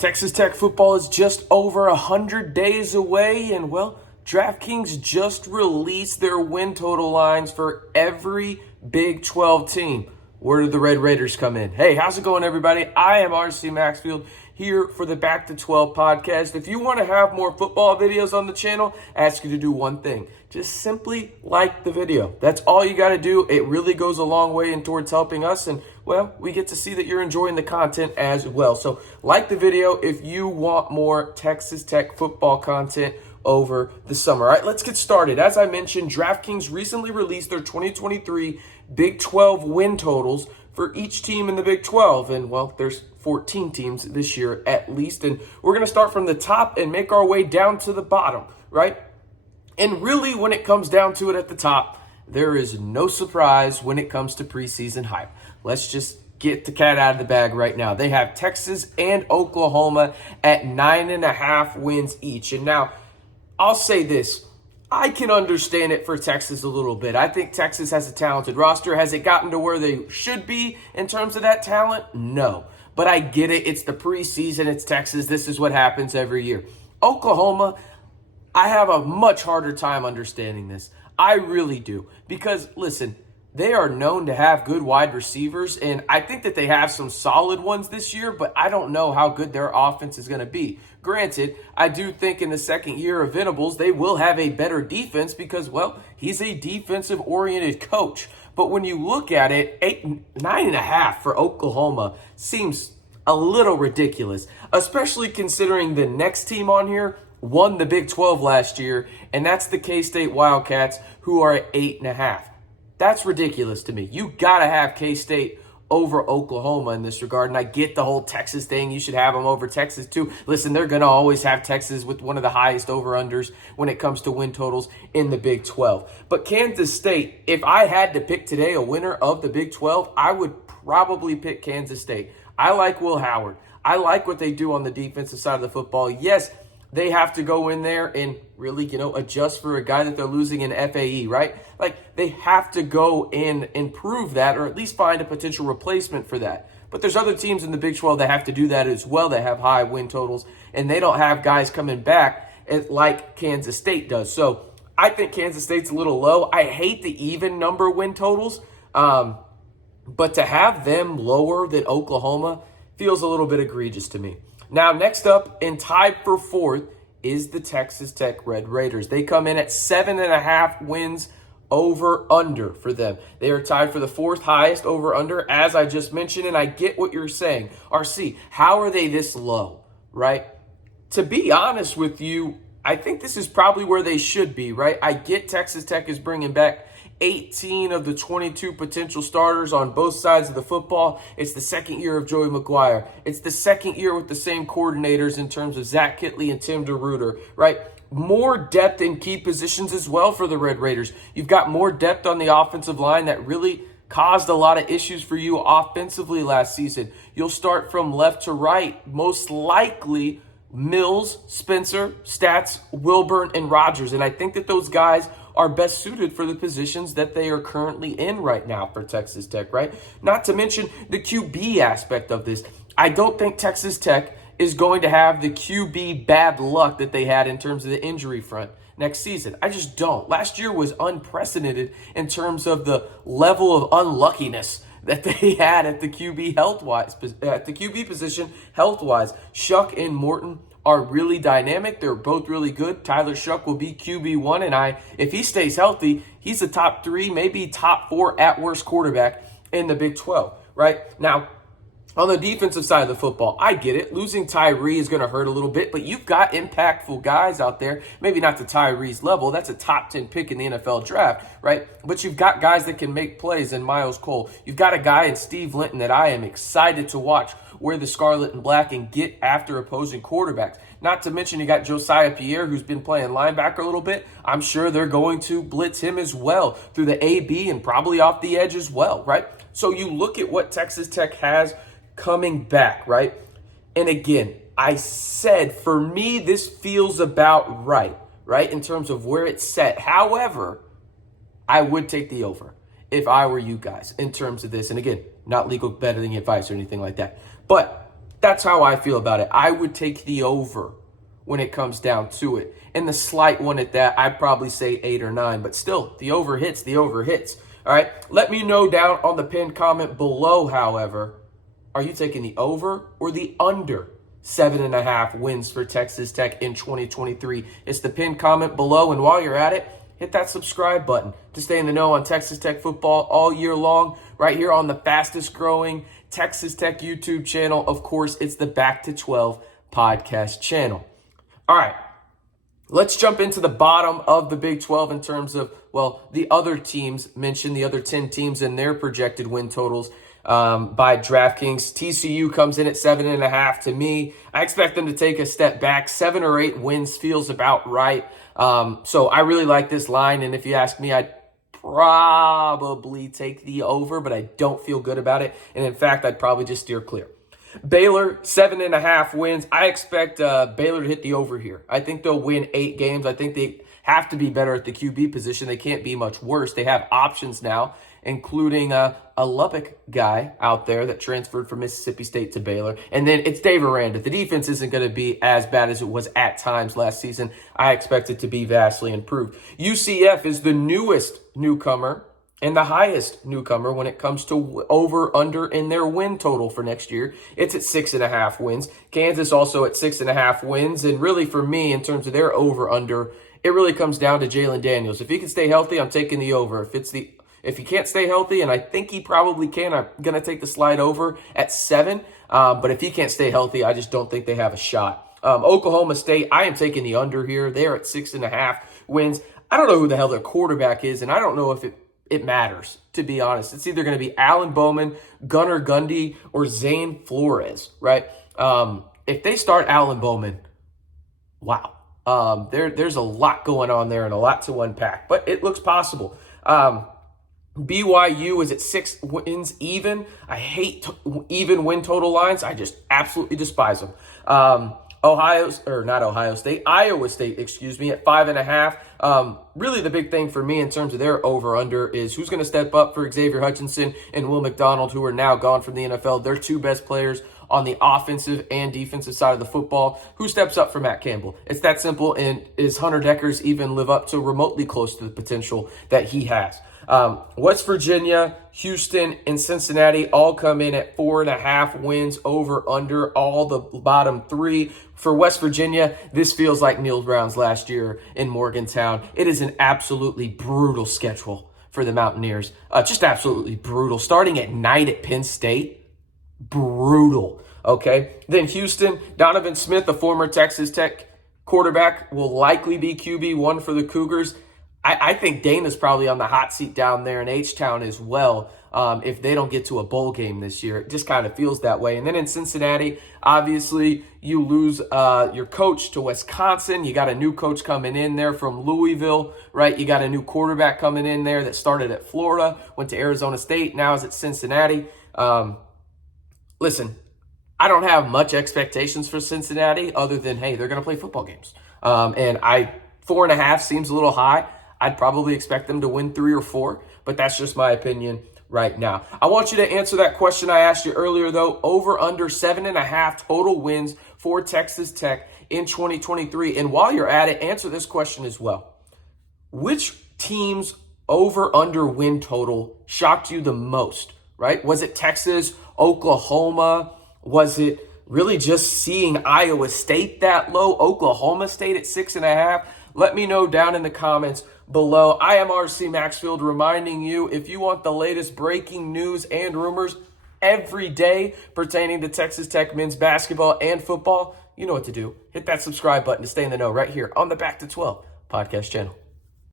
Texas Tech football is just over 100 days away, and well, DraftKings just released their win total lines for every Big 12 team. Where did the Red Raiders come in? Hey, how's it going, everybody? I am RC Maxfield here for the Back to 12 podcast. If you want to have more football videos on the channel, I ask you to do one thing. Just simply like the video. That's all you got to do. It really goes a long way in towards helping us, and well, we get to see that you're enjoying the content as well. So like the video if you want more Texas Tech football content over the summer. All right, let's get started. As I mentioned, DraftKings recently released their 2023 Big 12 win totals for each team in the Big 12. And, well, there's 14 teams this year at least. And we're going to start from the top and make our way down to the bottom, right? And really, when it comes down to it at the top, there is no surprise when it comes to preseason hype. Let's just get the cat out of the bag right now. They have Texas and Oklahoma at 9.5 wins each. And now, I'll say this. I can understand it for Texas a little bit. I think Texas has a talented roster. Has it gotten to where they should be in terms of that talent? No. But I get it. It's the preseason. It's Texas. This is what happens every year. Oklahoma, I have a much harder time understanding this. I really do. Because, listen, they are known to have good wide receivers, and I think that they have some solid ones this year, but I don't know how good their offense is going to be. Granted, I do think in the second year of Venables, they will have a better defense because, well, he's a defensive-oriented coach. But when you look at it, 9.5 for Oklahoma seems a little ridiculous, especially considering the next team on here won the Big 12 last year, and that's the K-State Wildcats, who are at 8.5. That's ridiculous to me. You got to have K-State over Oklahoma in this regard. And I get the whole Texas thing. You should have them over Texas too. Listen, they're going to always have Texas with one of the highest over-unders when it comes to win totals in the Big 12. But Kansas State, if I had to pick today a winner of the Big 12, I would probably pick Kansas State. I like Will Howard. I like what they do on the defensive side of the football. Yes, they have to go in there and really, adjust for a guy that they're losing in FAE, right? Like, they have to go in and prove that, or at least find a potential replacement for that. But there's other teams in the Big 12 that have to do that as well, that have high win totals, and they don't have guys coming back like Kansas State does. So I think Kansas State's a little low. I hate the even number win totals, but to have them lower than Oklahoma feels a little bit egregious to me. Now, next up and tied for fourth is the Texas Tech Red Raiders. They come in at 7.5 wins over-under for them. They are tied for the fourth highest over-under, as I just mentioned, and I get what you're saying. RC, how are they this low, right? To be honest with you, I think this is probably where they should be, right? I get Texas Tech is bringing back 18 of the 22 potential starters on both sides of the football. It's the second year of Joey McGuire. It's the second year with the same coordinators in terms of Zach Kittley and Tim DeRuyter, right? More depth in key positions as well for the Red Raiders. You've got more depth on the offensive line that really caused a lot of issues for you offensively last season. You'll start from left to right, most likely Mills, Spencer, Stats, Wilburn, and Rogers. And I think that those guys are best suited for the positions that they are currently in right now for Texas Tech, right? Not to mention the QB aspect of this. I don't think Texas Tech is going to have the QB bad luck that they had in terms of the injury front next season. I just don't. Last year was unprecedented in terms of the level of unluckiness that they had at the QB health-wise, at the QB position health-wise. Shuck and Morton are really dynamic. They're both really good. Tyler Shuck will be QB1, and if he stays healthy, he's a top 3, maybe top 4 at worst quarterback in the Big 12, right? Now, on the defensive side of the football, I get it. Losing Tyree is going to hurt a little bit, but you've got impactful guys out there. Maybe not to Tyree's level. That's a top 10 pick in the NFL draft, right? But you've got guys that can make plays in Miles Cole. You've got a guy in Steve Linton that I am excited to watch wear the scarlet and black and get after opposing quarterbacks. Not to mention you got Josiah Pierre, who's been playing linebacker a little bit. I'm sure they're going to blitz him as well through the AB and probably off the edge as well, right? So you look at what Texas Tech has coming back, right? And again, I said, for me, this feels about right, in terms of where it's set. However, I would take the over if I were you guys in terms of this. And again, not legal betting advice or anything like that. But That's how I feel about it. I would take the over when it comes down to it. And the slight one at that, I'd probably say 8 or 9. But still, the over hits, the over hits. All right, let me know down on the pinned comment below, however, are you taking the over or the under 7.5 wins for Texas Tech in 2023? It's the pinned comment below. And while you're at it, hit that subscribe button to stay in the know on Texas Tech football all year long, right here on the fastest growing Texas Tech YouTube channel. Of course, it's the Back to 12 podcast channel. All right, let's jump into the bottom of the Big 12 in terms of, well, the other teams mentioned, the other 10 teams and their projected win totals by DraftKings. TCU comes in at 7.5 to me. I expect them to take a step back. 7 or 8 wins feels about right. So I really like this line. And if you ask me, I'd probably take the over, but I don't feel good about it. And in fact, I'd probably just steer clear. Baylor, 7.5 wins. I expect Baylor to hit the over here. I think they'll win 8 games. I think they have to be better at the QB position. They can't be much worse. They have options now, including a Lubbock guy out there that transferred from Mississippi State to Baylor. And then it's Dave Aranda. The defense isn't going to be as bad as it was at times last season. I expect it to be vastly improved. UCF is the newest newcomer and the highest newcomer when it comes to over-under in their win total for next year. It's at 6.5 wins. Kansas also at 6.5 wins. And really for me, in terms of their over-under, it really comes down to Jalen Daniels. If he can stay healthy, I'm taking the over. If he can't stay healthy, and I think he probably can, I'm going to take the slide over at 7. But if he can't stay healthy, I just don't think they have a shot. Oklahoma State, I am taking the under here. They're at 6.5 wins. I don't know who the hell their quarterback is, and I don't know if it matters, to be honest. It's either going to be Alan Bowman, Gunnar Gundy, or Zane Flores, right? If they start Alan Bowman, wow. There's a lot going on there and a lot to unpack, but it looks possible. BYU is at 6 wins even. I hate even win total lines. I just absolutely despise them. Iowa State, at 5.5. Really the big thing for me in terms of their over-under is who's going to step up for Xavier Hutchinson and Will McDonald, who are now gone from the NFL. They're 2 best players on the offensive and defensive side of the football. Who steps up for Matt Campbell? It's that simple. And is Hunter Deckers even live up to remotely close to the potential that he has? West Virginia, Houston, and Cincinnati all come in at 4.5 wins over under, all the bottom 3. For West Virginia, this feels like Neil Brown's last year in Morgantown. It is an absolutely brutal schedule for the Mountaineers. Just absolutely brutal. Starting at night at Penn State, brutal. Okay. Then Houston, Donovan Smith, a former Texas Tech quarterback, will likely be QB1 for the Cougars. I think Dana's probably on the hot seat down there in H-Town as well. If they don't get to a bowl game this year, it just kind of feels that way. And then in Cincinnati, obviously you lose your coach to Wisconsin. You got a new coach coming in there from Louisville, right? You got a new quarterback coming in there that started at Florida, went to Arizona State, now is at Cincinnati. Listen, I don't have much expectations for Cincinnati other than, hey, they're going to play football games. And 4.5 seems a little high. I'd probably expect them to win 3 or 4, but that's just my opinion right now. I want you to answer that question I asked you earlier, though. Over under 7.5 total wins for Texas Tech in 2023. And while you're at it, answer this question as well. Which team's over under win total shocked you the most, right? Was it Texas, Oklahoma? Was it really just seeing Iowa State that low? Oklahoma State at 6.5? Let me know down in the comments below. I am RC Maxfield reminding you, if you want the latest breaking news and rumors every day pertaining to Texas Tech men's basketball and football, you know what to do. Hit that subscribe button to stay in the know right here on the Back to 12 podcast channel.